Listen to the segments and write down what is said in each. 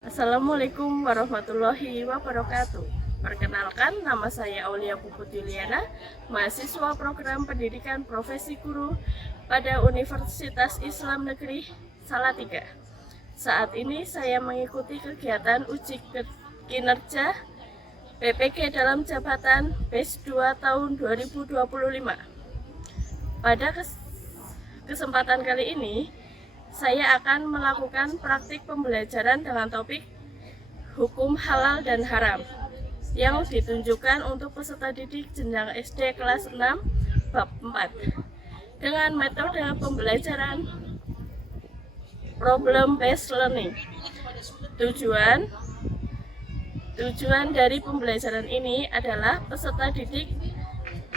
Assalamualaikum warahmatullahi wabarakatuh. Perkenalkan, nama saya Aulia Puput Yuliana, mahasiswa program pendidikan profesi guru pada Universitas Islam Negeri Salatiga. Saat ini saya mengikuti kegiatan uji kinerja PPG dalam jabatan BES 2 tahun 2025. Pada kesempatan kali ini, saya akan melakukan praktik pembelajaran dengan topik hukum halal dan haram yang ditunjukkan untuk peserta didik jenjang SD kelas 6 bab 4 dengan metode pembelajaran problem based learning. Tujuan dari pembelajaran ini adalah peserta didik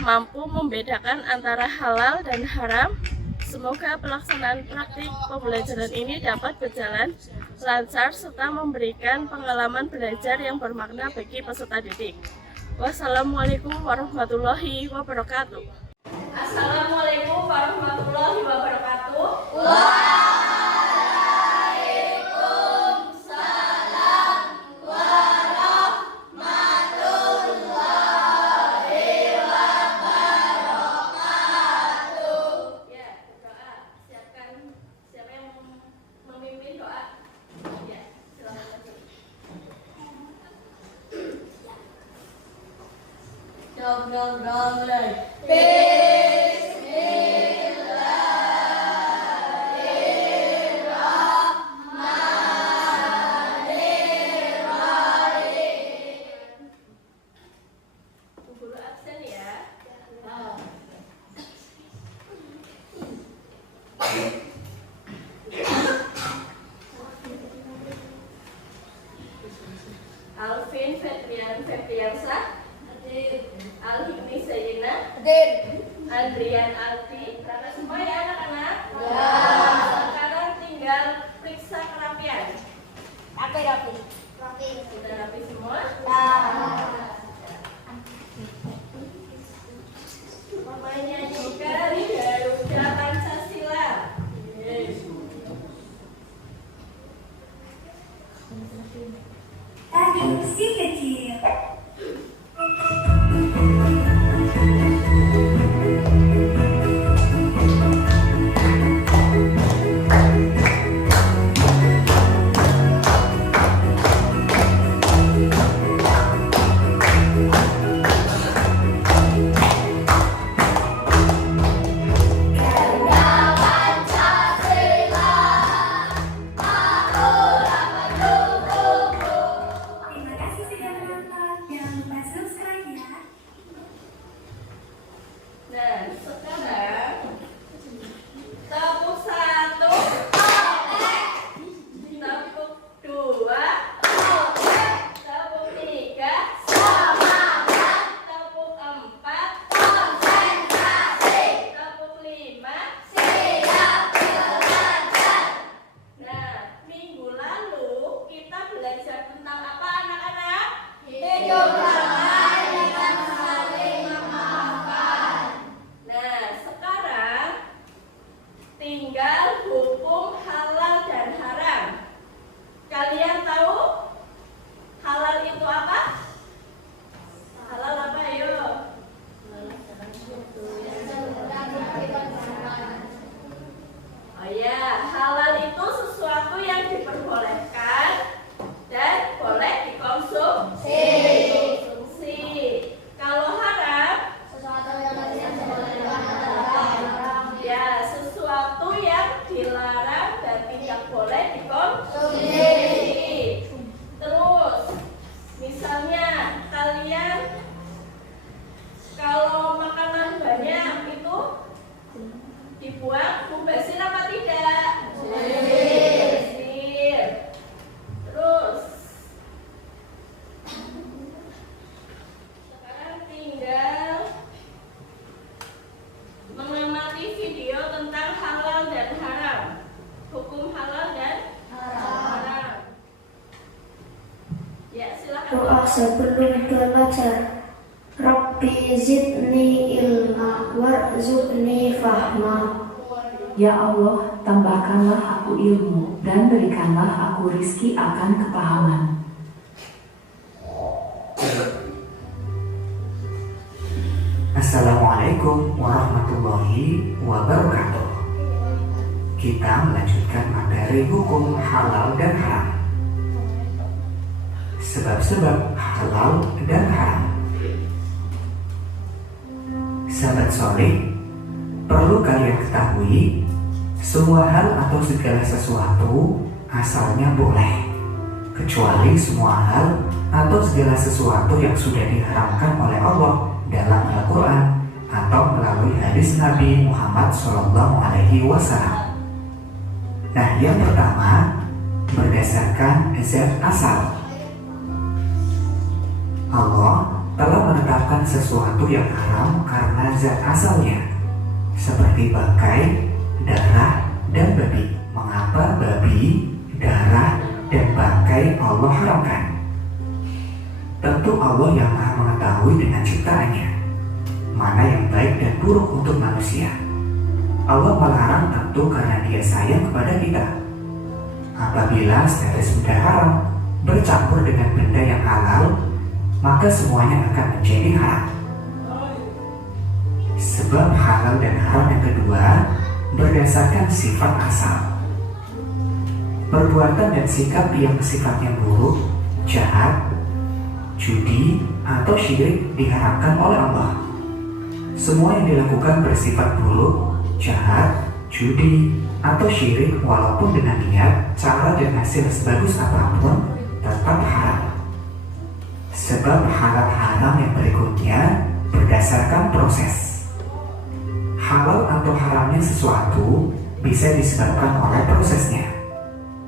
mampu membedakan antara halal dan haram. Semoga pelaksanaan praktik pembelajaran ini dapat berjalan lancar serta memberikan pengalaman belajar yang bermakna bagi peserta didik. Wassalamualaikum warahmatullahi wabarakatuh. Assalamualaikum warahmatullahi wabarakatuh. Guru absen ya. Alvin Febriansa, Al-Hikmi Sayyina, Andrian Alfi, rata semua ya anak-anak? Ya. Sekarang tinggal periksa kerapian. Rapi. Sudah rapi semua? Ya. Mamanya juga Garuda Pancasila. Tadi si kecil. Dan sekarang tepuk 1, tepuk 2, tepuk 3, tepuk 4, tepuk 5. Nah, minggu lalu kita belajar tentang apa anak-anak? Hidup damai dengan saling memaafkan. Nah, sekarang tinggal hukum halal dan haram. Kalian tahu halal itu apa? Halal apa, ayo? Oh ya, halal itu sesuatu yang diperbolehkan dan boleh dikonsumsi. Kalau haram, ya, sesuatu yang dilarang dan tidak boleh dikonsumsi. Terus, misalnya kalian kalau makanan banyak itu dibuang, mubazir apa tidak? Mubazir. Terus, sekarang tinggal mengamati video tentang halal dan haram. Hukum halal dan haram. Ya, silakan. Doa sebelum belajar. Rabbi zidni ilma warzuqni fahma. Ya Allah, tambahkanlah aku ilmu, dan berikanlah aku rizki akan kepahaman. Assalamualaikum warahmatullahi wabarakatuh. Kita melanjutkan materi hukum halal dan haram. Sebab-sebab halal dan haram. Sahabat soleh, perlu kalian ketahui, semua hal atau segala sesuatu asalnya boleh, kecuali semua hal atau segala sesuatu yang sudah diharamkan oleh Allah dalam Al-Quran atau melalui hadis Nabi Muhammad SAW. Nah, yang pertama, berdasarkan zat asal. Allah telah menetapkan sesuatu yang haram karena zat asalnya, seperti bangkai, darah, dan babi. Mengapa babi, darah, dan bangkai Allah haramkan? Tentu Allah yang Maha mengetahui dengan ciptaannya mana yang baik dan buruk untuk manusia. Allah melarang tentu karena Dia sayang kepada kita. Apabila status benda haram bercampur dengan benda yang halal, maka semuanya akan menjadi haram. Sebab halal dan haram yang kedua berdasarkan sifat asal. Perbuatan dan sikap yang sifatnya buruk, jahat, judi, atau syirik diharamkan oleh Allah. Semua yang dilakukan bersifat buruk, jahat, judi, atau syirik walaupun dengan niat, cara, dan hasil sebagus apapun tetap haram. Sebab halal haram yang berikutnya berdasarkan proses. Halal atau haramnya sesuatu bisa disebabkan oleh prosesnya.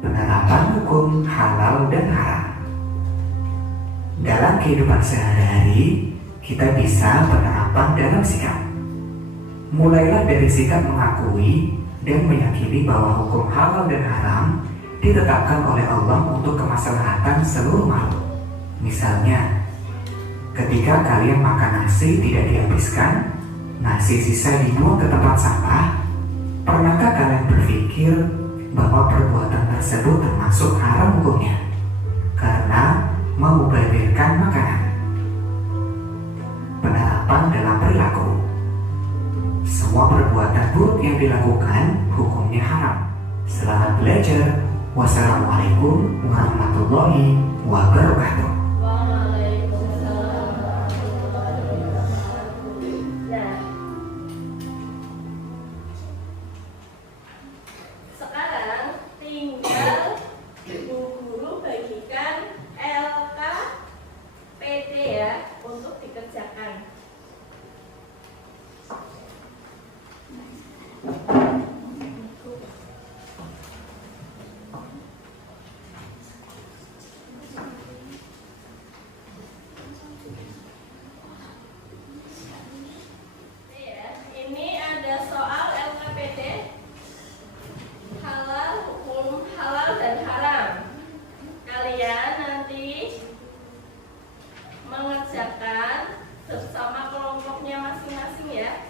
Penerapan hukum halal dan haram. Dalam kehidupan sehari-hari, kita bisa penerapan dalam sikap. Mulailah dari sikap mengakui dan meyakini bahwa hukum halal dan haram ditetapkan oleh Allah untuk kemaslahatan seluruh makhluk. Misalnya, ketika kalian makan nasi tidak dihabiskan, nasi sisa dibuang ke tempat sampah, pernahkah kalian berpikir bahwa perbuatan tersebut termasuk haram hukumnya karena memubazirkan makanan? Penerapan dalam perilaku. Semua perbuatan buruk yang dilakukan hukumnya haram. Selamat belajar. Wassalamualaikum warahmatullahi wabarakatuh. Nah, sekarang tinggal Bu Guru bagikan LKPD ya untuk dikerjakan. Ini ada soal LKPD halal, hukum halal dan haram. Kalian nanti mengerjakan bersama kelompoknya masing-masing ya.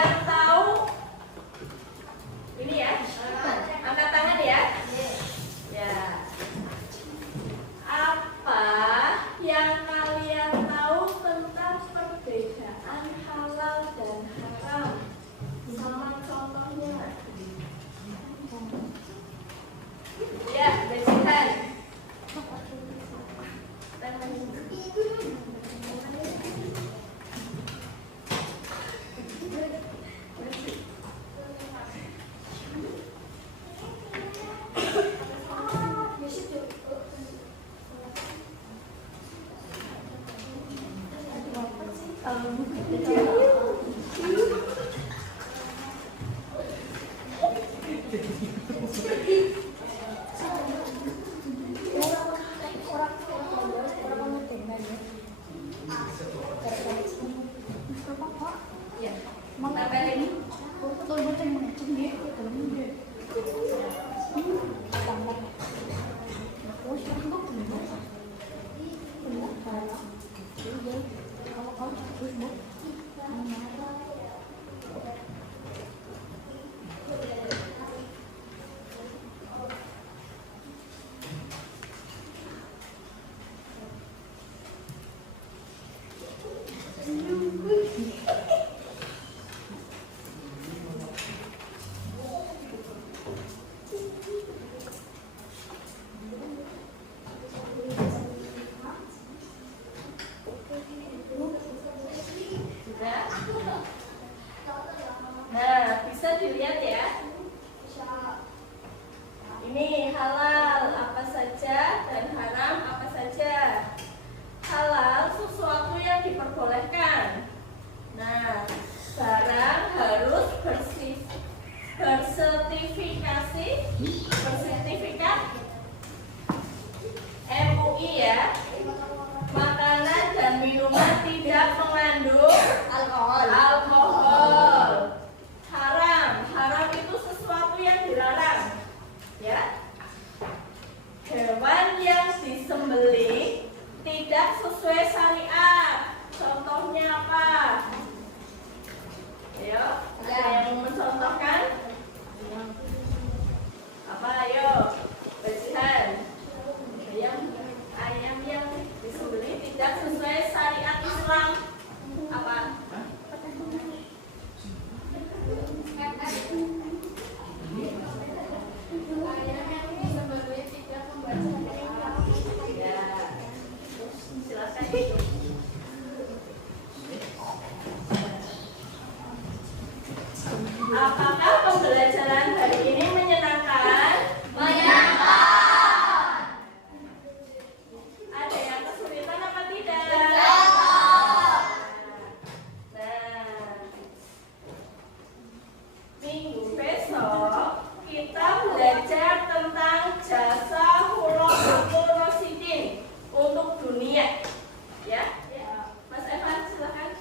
yang tahu? Ini ya, angkat tangan ya. Ya. Apa yang kalian tahu tentang perbedaan halal dan haram? Sama contohnya. Ya, becikan. Nah, bisa dilihat ya. Ini halal apa saja dan haram apa saja. Halal sesuatu yang diperbolehkan. Nah, barang harus bersertifikat MUI ya. Makanan dan minuman tidak mengandung alkohol. Haram itu sesuatu yang dilarang. Ya. Hewan yang disembelih tidak sesuai syariat. Contohnya apa? Ayo, ada yang mau mencontohkan? Apa? Ayo, becikan. Ayam yang disembelih tidak sesuai syariat Islam. Apa? Ya, silakan. Apakah pembelajaran hari ini menyenangkan? Menyenangkan. Ada yang kesulitan apa tidak? Nah, minggu besok kita belajar tentang jasa Khulafaur Rasyidin untuk dunia. Ya, Mas Evan silakan.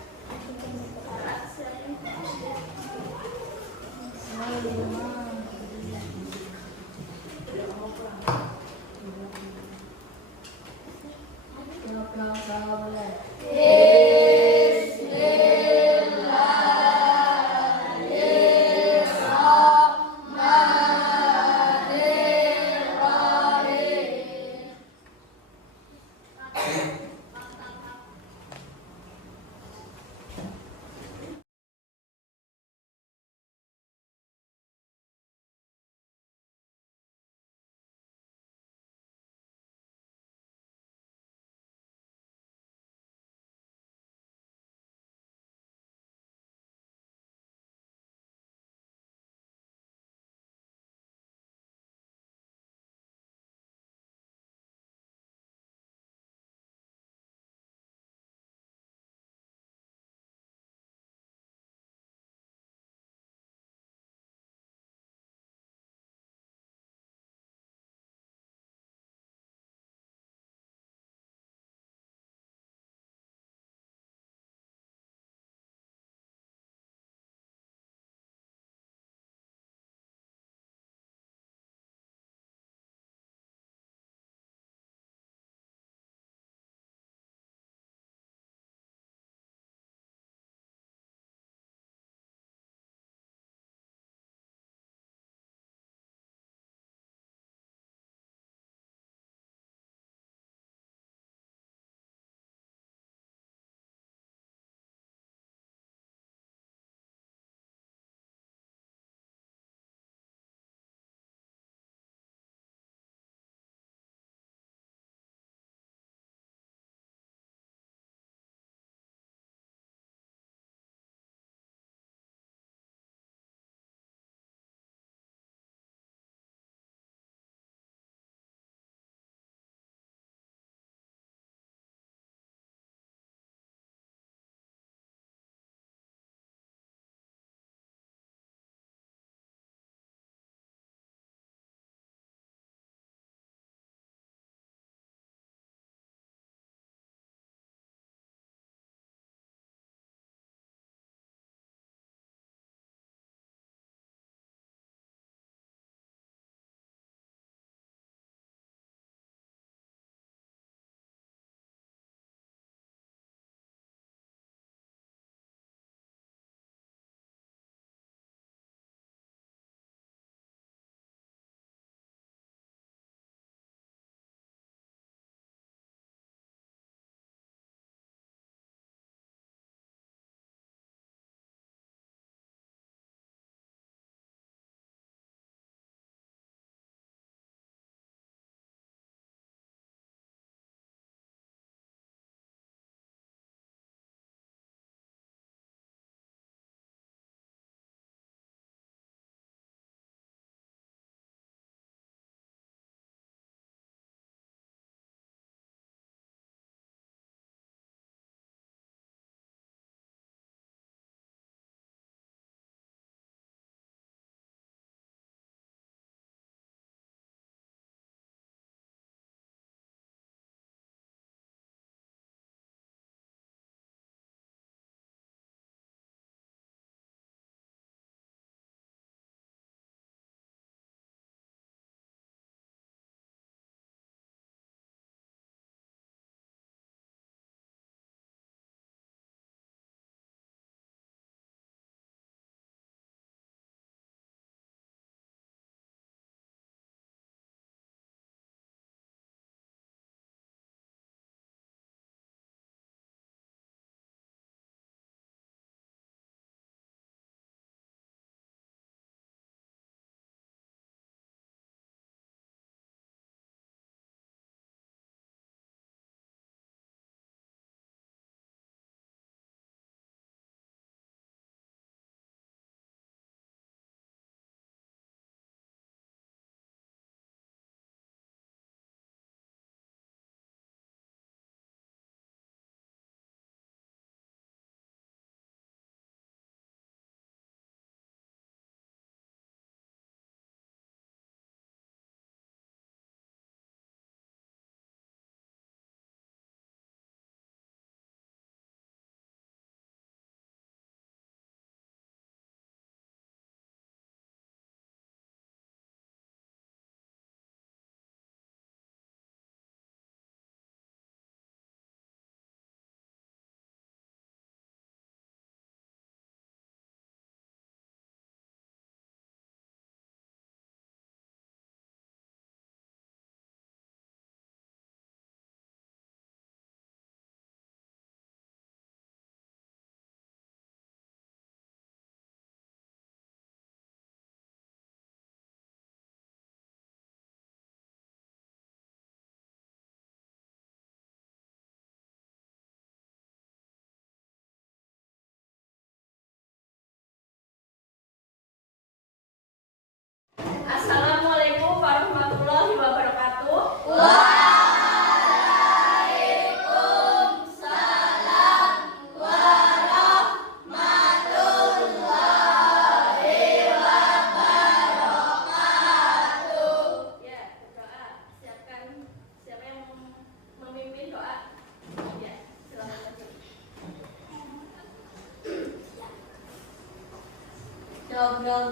Guru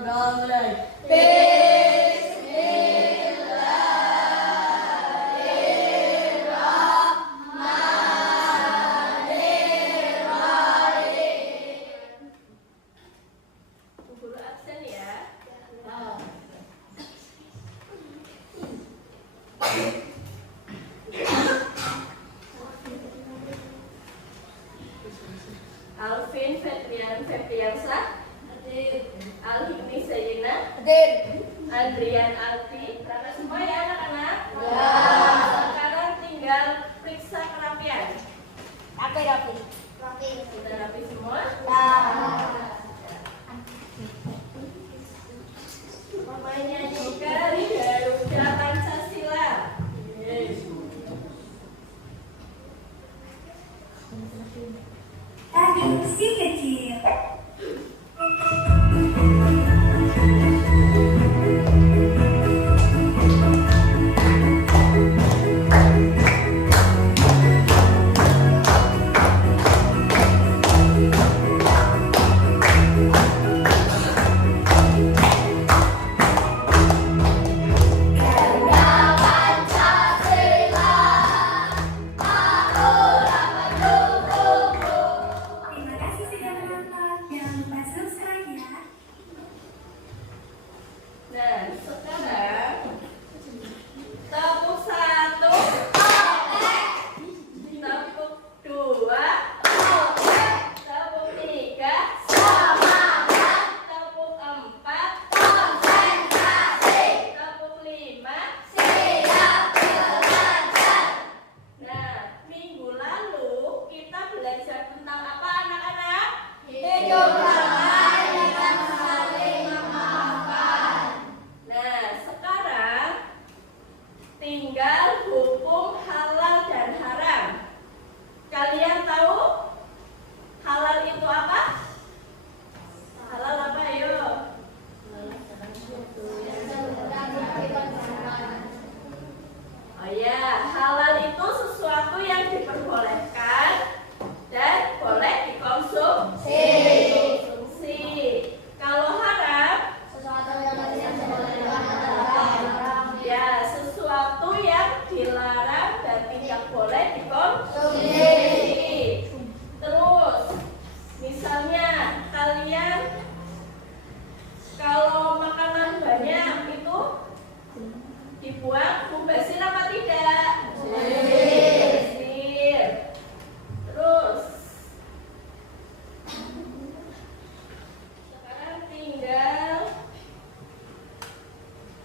absen ya. Alvin Febriansa, Al-Hikmi Sayyina, Andrian Alfi, berangkat semua ya anak-anak? Ya. Sekarang tinggal periksa kerapian. Sudah rapi semua? Menyanyikan Garuda Pancasila. Tadi si kecil. Terima kasih sudah menonton. Jangan lupa subscribe ya. Dan sekarang tepuk 1, tepuk 2, tepuk 3, tepuk 4, tepuk 5. Nah, minggu lalu kita belajar tentang apa anak-anak? Hidup damai dengan saling memaafkan. Nah, sekarang tinggal hukum halal dan haram. Kalian tahu halal itu apa? Halal apa? Ayo. Oh ya, halal itu sesuatu yang diperbolehkan dan boleh dikonsumsi. Kalau haram, ya sesuatu yang dilarang dan tidak boleh dikonsumsi. Terus, misalnya kalian kalau makanan banyak itu dibuang, mubazir apa tidak? Mubazir. Terus sekarang tinggal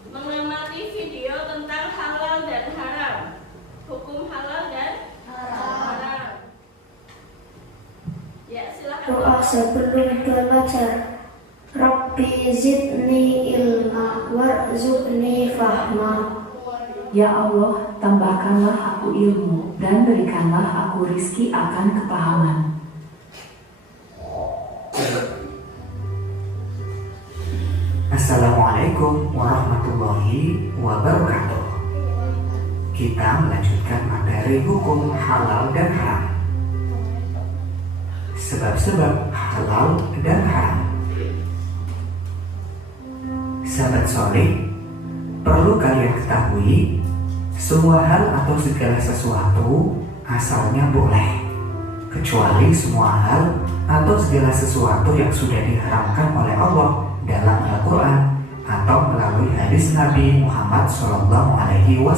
mengamati video tentang halal dan haram. Hukum halal dan haram. Ya, silakan. Doa sebelum belajar. Rabbi zidni ilma warzuqni fahma. Ya Allah, tambahkanlah aku ilmu dan berikanlah aku rizki akan kepahaman. Assalamualaikum warahmatullahi wabarakatuh. Kita melanjutkan materi hukum halal dan haram. Sebab-sebab halal dan haram. Sahabat soleh, perlu kalian ketahui, semua hal atau segala sesuatu asalnya boleh, kecuali semua hal atau segala sesuatu yang sudah diharamkan oleh Allah dalam Al-Quran atau melalui hadis Nabi Muhammad SAW.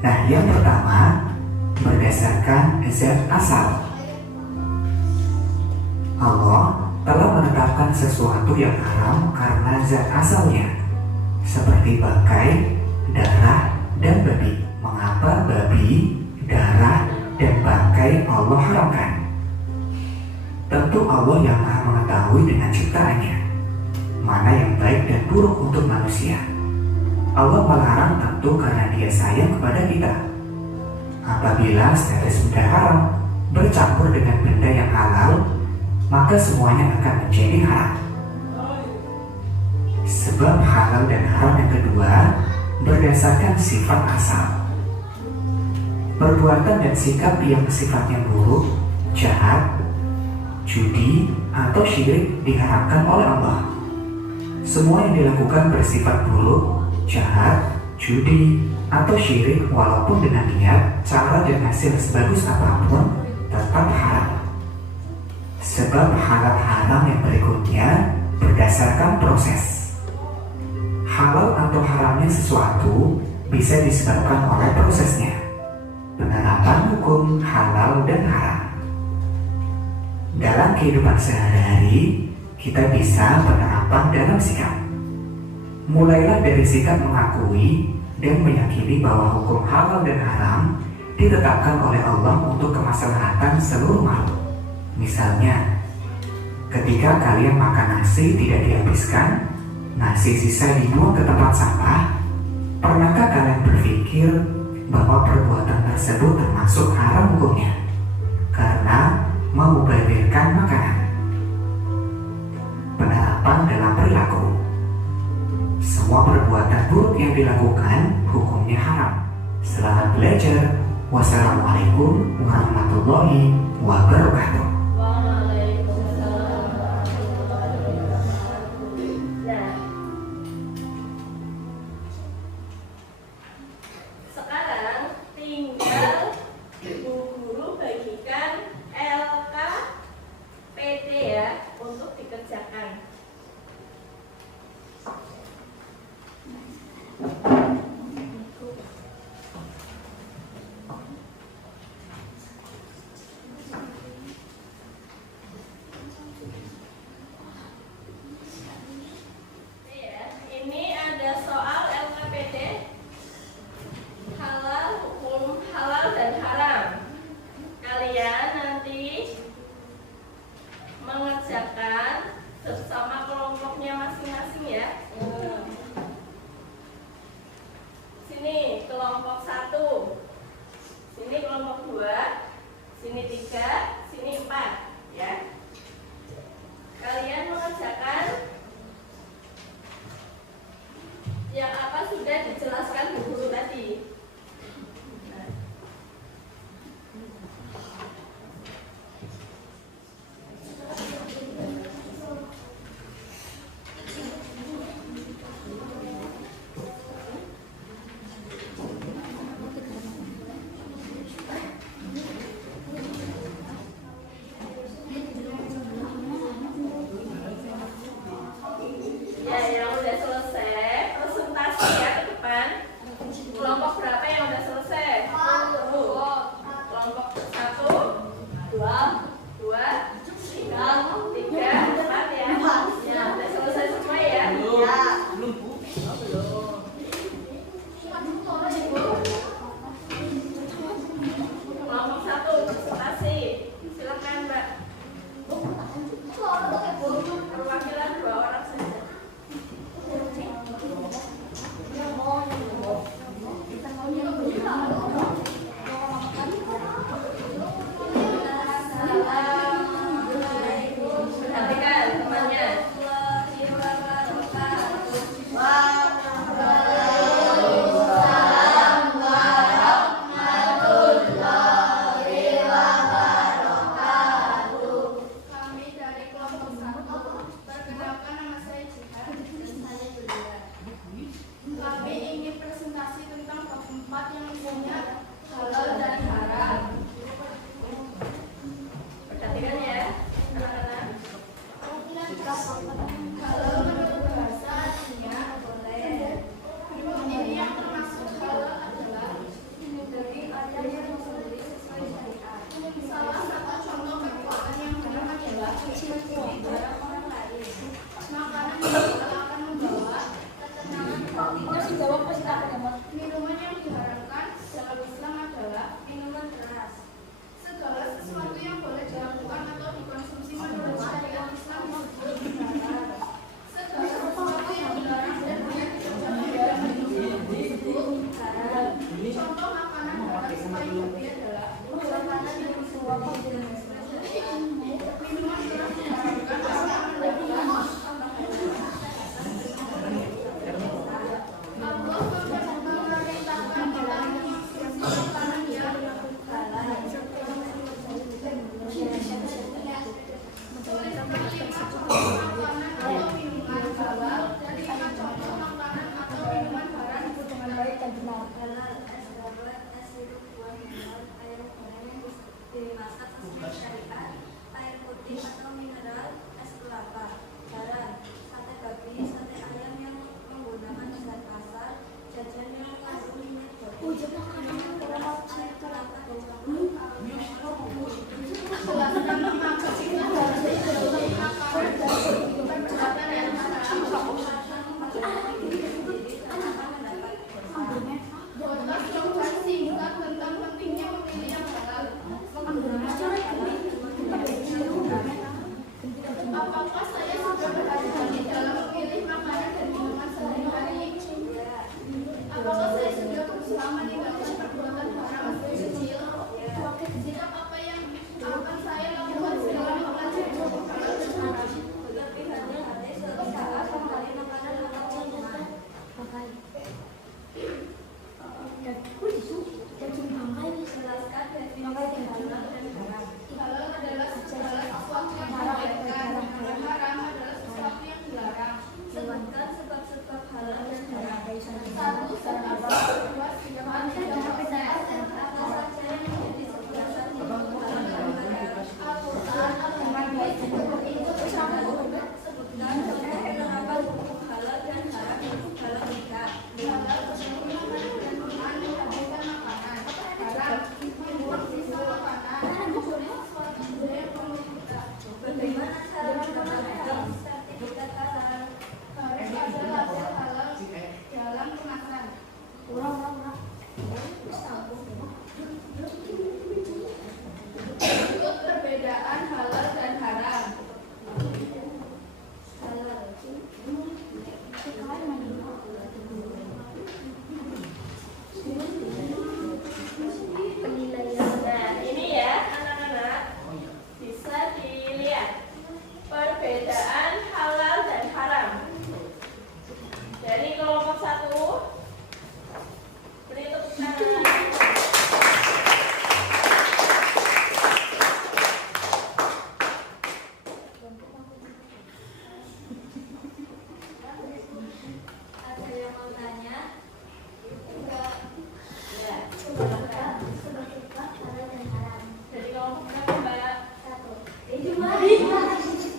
Nah, yang pertama berdasarkan zat asal. Allah telah menetapkan sesuatu yang haram karena zat asalnya, seperti bangkai, darah, dan babi. Mengapa babi, darah, dan bangkai Allah haramkan? Tentu Allah yang Maha mengetahui dengan ciptaannya mana yang baik dan buruk untuk manusia. Allah melarang tentu karena Dia sayang kepada kita. Apabila status benda haram bercampur dengan benda yang halal, maka semuanya akan menjadi haram. Sebab halal dan haram yang kedua berdasarkan sifat asal. Perbuatan dan sikap yang sifatnya buruk, jahat, judi, atau syirik diharamkan oleh Allah. Semua yang dilakukan bersifat buruk, jahat, judi, atau syirik walaupun dengan niat, cara dan hasil sebagus apapun tetap haram. Sebab halal haram yang berikutnya berdasarkan proses. Halal atau haramnya sesuatu bisa disebabkan oleh prosesnya. Penerapan hukum halal dan haram. Dalam kehidupan sehari-hari, kita bisa penerapan dalam sikap. Mulailah dari sikap mengakui dan meyakini bahwa hukum halal dan haram ditetapkan oleh Allah untuk kemaslahatan seluruh makhluk. Misalnya, ketika kalian makan nasi tidak dihabiskan, nasi sisa dibuang ke tempat sampah, pernahkah kalian berpikir bahwa perbuatan tersebut termasuk haram hukumnya? Karena memubazirkan makanan. Penerapan dalam perilaku. Semua perbuatan buruk yang dilakukan hukumnya haram. Selamat belajar. Wassalamualaikum warahmatullahi wabarakatuh. Nah, sekarang tinggal Bu Guru bagikan LKPD ya untuk dikerjakan. Ini ada soal LKPD halal, hukum halal dan haram. Kalian nanti mengerjakan bersama kelompoknya masing-masing ya. Sini kelompok 1, sini kelompok 2, sini 3, sini 4 ya. Kalian mengerjakan yang apa sudah dijelaskan Bu Guru tadi. Ya, yang udah selesai presentasi ya ke depan. Kelompok berapa yang udah selesai? Kelompok 1, 2, 3, 4 ya. Ya, udah selesai semua ya. Kelompok 1 presentasi. Silakan Mbak. Perwakilan 2 orang saja. putih atau mineral, es kelapa, garam, sate babi, sate ayam yang menggunakan zat kasar, jajan yang mengandung minyak goreng, minuman keras, air kelapa, dan Apakah saya sudah berhati-hati dalam memilih makanan dan minuman sehari-hari? Apakah saya sudah berusaha meninggalkan perbuatan haram dari kecil? Sikap apa yang akan saya lakukan setelah mempelajari hukum halal dan haram? lebih hati-hati saat kembali makanan atau minuman. Jelaskan definisi halal dan haram. Halal adalah segala sesuatu yang dibolehkan, dan haram adalah sesuatu yang dilarang. Sebutkan sebab-sebab halal dan haram. 1. Sebab kedua, silakan jawab saya. Apa saja yang menjadi sebuah satu halal dan haram. Al-Quran, Al-Hadis, seperti itu bersama. Sebutkan contoh penerapan hukum halal dan haram di dalam nikah. Halal seperti makanan dan minuman dihadirkan makanan. Haram membuang sisa makanan dan mencuri sesuatu budaya pemerintah. Bagaimana cara mendapatkan sertifikat halal? Harus ada label halal dalam kemasan. Berikut perbedaan halal dan haram. Nah, ini ya anak-anak bisa dilihat perbedaan halal dan haram. Dari kelompok 1 beri tepuk tangan. Ada yang mau tanya? Ya, dari kelompok berapa, Mbak?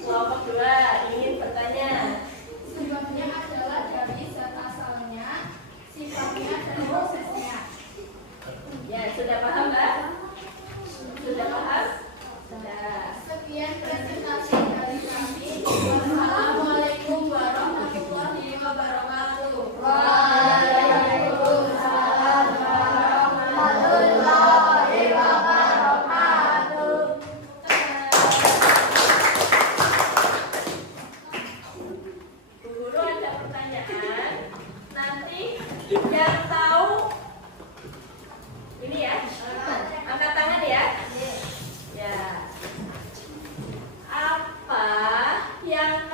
Kelompok 2 ingin bertanya. Sebabnya adalah dari zat asalnya, sifatnya, dan prosesnya. Ya, sudah paham, Mbak? Sudah paham? Sudah. Sekian presentasi dari kami. Wassalamualaikum warahmatullahi wabarakatuh. Waalaikumsalam warahmatullahi wabarakatuh. Bu Guru ada pertanyaan. Nanti yang tahu ini ya, angkat tangan ya. Ya. Apa yang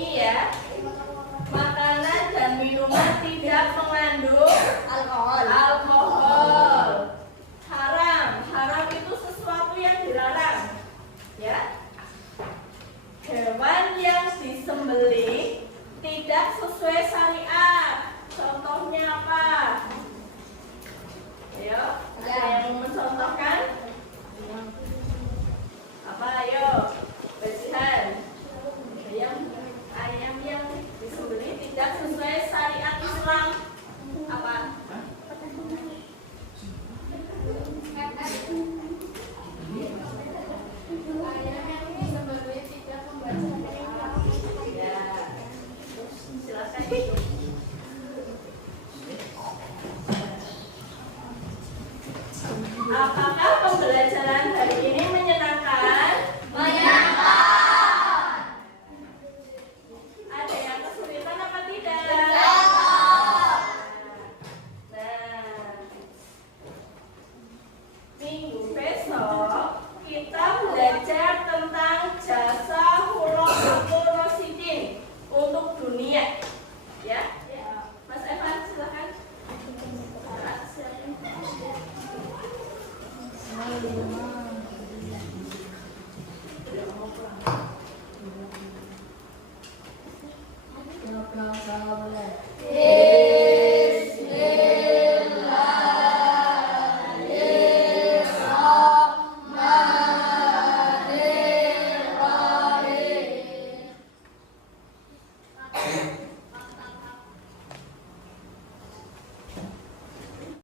UI ya. Makanan dan minuman tidak mengandung alkohol. Haram. Haram itu sesuatu yang dilarang. Ya. Hewan yang disembelih tidak sesuai syariat. Contohnya apa? Ayo, ada yang mencontohkan? Apa? Ayo, Besihan. Ayam yang disembelih tidak sesuai syariat Islam. Apa? Ayam yang disembelih tidak membaca doa. Ya. Silakan. Apakah pembelajaran hari ini menyenangkan? Menyenangkan. Ada yang kesulitan apa tidak? Nah, minggu besok kita belajar tentang jasa Khulafaur Rasyidin untuk dunia. Ya, Mas Evan silakan. Silakan.